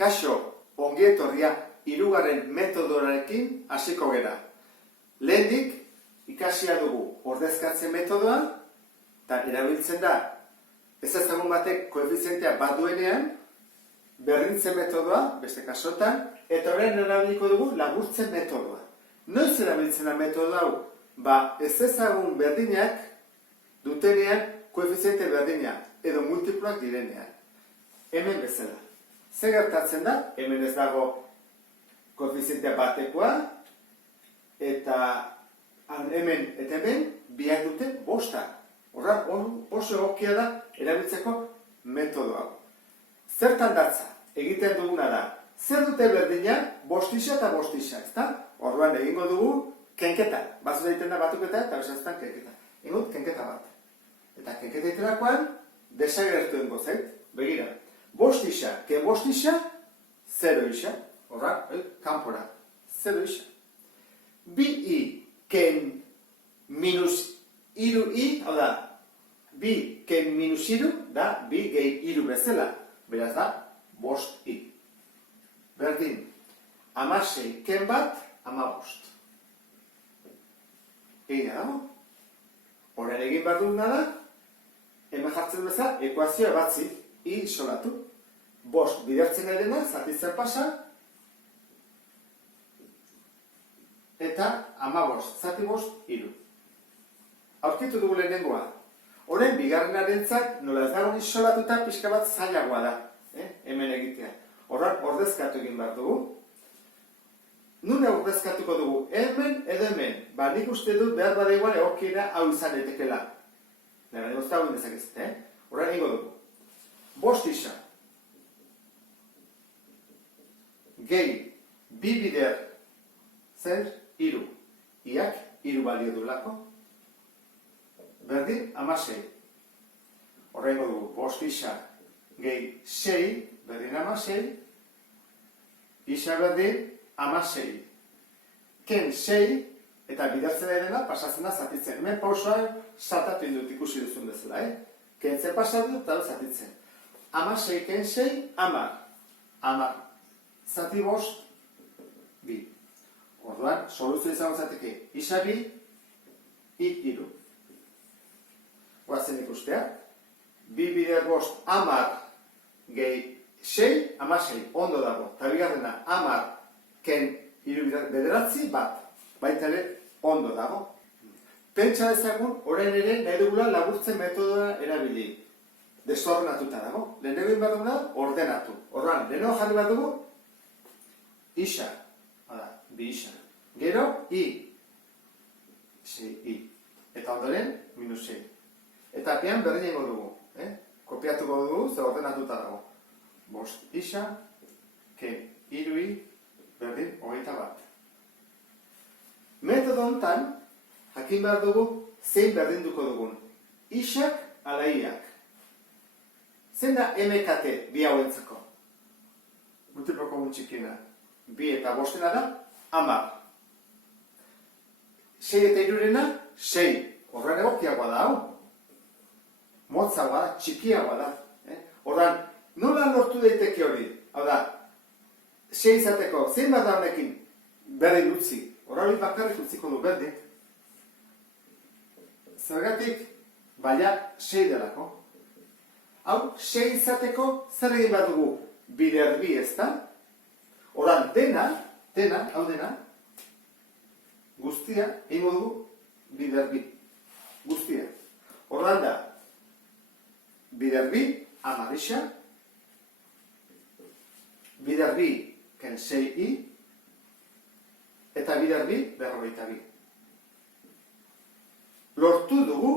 Kaixo, ongi etorria hirugarren metodoarekin hasiko gera. Lehendik ikasia dugu ordezkatze metodoa, eta erabiltzen da ezezagun batek koefizientea bat duenean, berdintze metodoa, beste kasotan, eta orain erabiliko dugu laburtze metodoa. Noiz erabiltzen da metodo hau? Ezezagun berdinak dutenean koefiziente berdina edo multiploak direnean. Hemen bezala. Zer gertatzen da? Hemen ez dago koefizientea batekoa, eta hemen eta hemen biak dute bosta. Horran oso egokia da erabiltzeko metodo hau. Zertan datza? Egiten duguna da. Zer dute berdina? Bostisa eta bostisa, ezta? Orduan egingo dugu kenketa. Batzu egiten da batuketa eta besaztan kenketa. Egingo kenketa bat. Eta kenketa iterakoan desagertu dengo zait. Begira. Bostisa, ken bostisa, 0 isa. Horra, kanpora. 0 isa. Bi i, ken minus iru i, hau da, bi ken minus iru, da, bi gehi iru bezala. Beraz da, bost i. Berdin, 16 ken bat, 15. Egina dago. Horren egin behar duguna da, hemen jartzen bezala, ekuazioa batzi, i solatu. Bost bidertzen edena, zatitzen pasa, eta 15, zati bost, iru. Aurkitu dugu lehenengoa. Horren, bigarrenarentzat, nola ez dago isolatuta pixka bat zailagoa da. Hemen egitea. Horren, ordezkatu egin behar dugu. Nun ordezkatuko dugu? Hemen edo hemen. Nik uste dut behar badeguan egokiena hau izan etekela. Baina guzti hau indezakezte. Horren, egingo dugu. Bost isa. Gehi, bi bider, zer, iru. Iak, iru balio du lako. Berdin, 16. Horrengo dugu, bost isa, gehi, 6, berdin 16. Isa berdin, 16. Ken 6, eta bidertzen edena, pasatzen da zatitzen. Hemen pausoa saltatu indut ikusi duzun bezala, Kentzen pasatu eta zatitzen. 16, ken 6, 10. Zati bost, bi. Orduan, soluzio izango zateke, isa bi, i iru. Guazen ikustea. Bi bider bost, 10 gehi 6, 16. Ondo dago. Eta bigarrena, 10 ken iru bider bederatzi, bat. Baita ere, ondo dago. Pentsa ezagun, orain ere, nahi dugula laburtzen metodoa erabili. Desordenatuta dago. Lehenengo egin behar duguna, ordenatu. Orduan, lehenengo jarri behar dugu, isa. Bi isa. Gero, i. 6, i. Eta ondoren, minus 6. Eta apean berdin egingo dugu. Kopiatuko dugu, ze ordenatuta dago. Bost isa, ken iru i, berdin, 21. Metodo honetan, jakin behar dugu, zein berdinduko dugun. Isak ala iak. Zein da MKT bi hauentzako? Multiplo komun txikina. Bi eta bostena da, 10. 6 eta irurena, 6. Horren egokiagoa da, hau. Motzagoa da, txikiagoa da. Horren, nola lortu daiteke hori? Hau da, 6 izateko, zein bat da honekin? Berdin utzi. Horren bakarrik utziko du berdin. Zergatik, baina 6 delako. Hau, 6 izateko, zer egin bat dugu? Bider bi, ez da? Horren, hau dena, guztia, egingo dugu, bider bi. Guztia. Horren da, bider bi, 10 isa, bider bi, ken 6 i, eta bider bi, 42. Lortu dugu,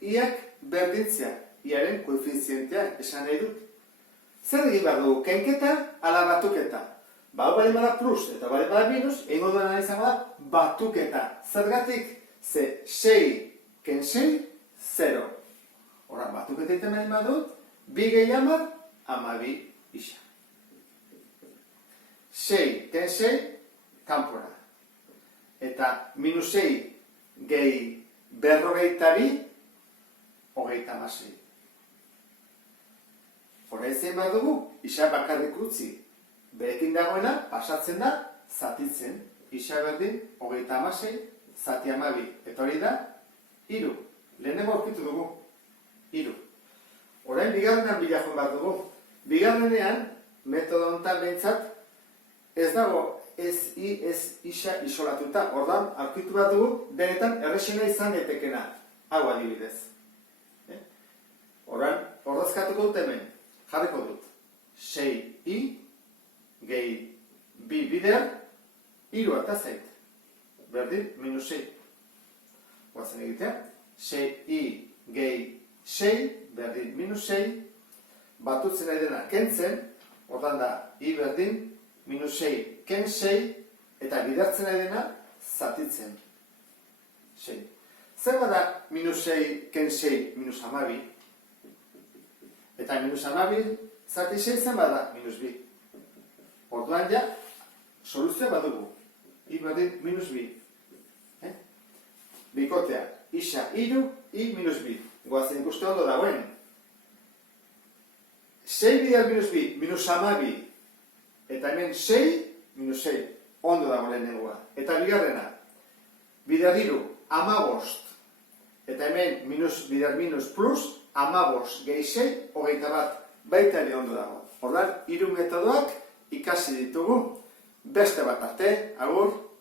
iak berdintzea, iaren koefizientea esan nahi dut. Zer egin behar dugu, kenketa ala batuketa. Hau bali bada plus eta bali bada minus, egingo duena izango da batuketa. Zergatik, ze 6, ken 6, 0. Horran, batuketa egiten nahi badut, 2 gehi 10, 12 isa. 6, ken 6, kanpora. Eta minus 6 gehi 42, 36. Horra izan behar dugu, isa bakarrik utzi. berekin dagoena pasatzen da zatitzen. Isa berdin, 36, zati 12. Eta hori da, 3. Lehenengo aurkitu dugu, 3. Orain bigarrenean bila joan bat dugu. Bigarrenean, metodo honetan behintzat, ez dago ez i, ez isa isolatuta. Ordan, aurkitu bat dugu, benetan errexena izan etekena. Hau adibidez. Orain, ordezkatuko dut hemen, jarriko dut. 6i, gehi bi bidean, 3 eta zait. Berdin, minus 6. Guazen egitea. 6i gehi 6, berdin, minus 6. Batutzen nahi dena kentzen, ordan da, i berdin, minus 6, ken 6, eta bidertzen nahi dena, zatitzen. 6. Zer bada minus 6, ken 6, minus 12? Eta minus 12, zati 6 zen bada, minus 2. Orduan ja, soluzioa badugu. I berdin, minus 2. Bikotea, isa 3, i minus 2. Goazen ikuste ondo dagoen. 6 bider minus 2, minus 12. Eta hemen 6, minus 6. Ondo dago lehenengoa. Eta bigarrena, bider 3, 15. Eta hemen minus bider minus plus, 15 gehi 6, 21. Baita ere ondo dago. Ordan, 3 metodoak ikasi ditugu. Beste bat arte, agur.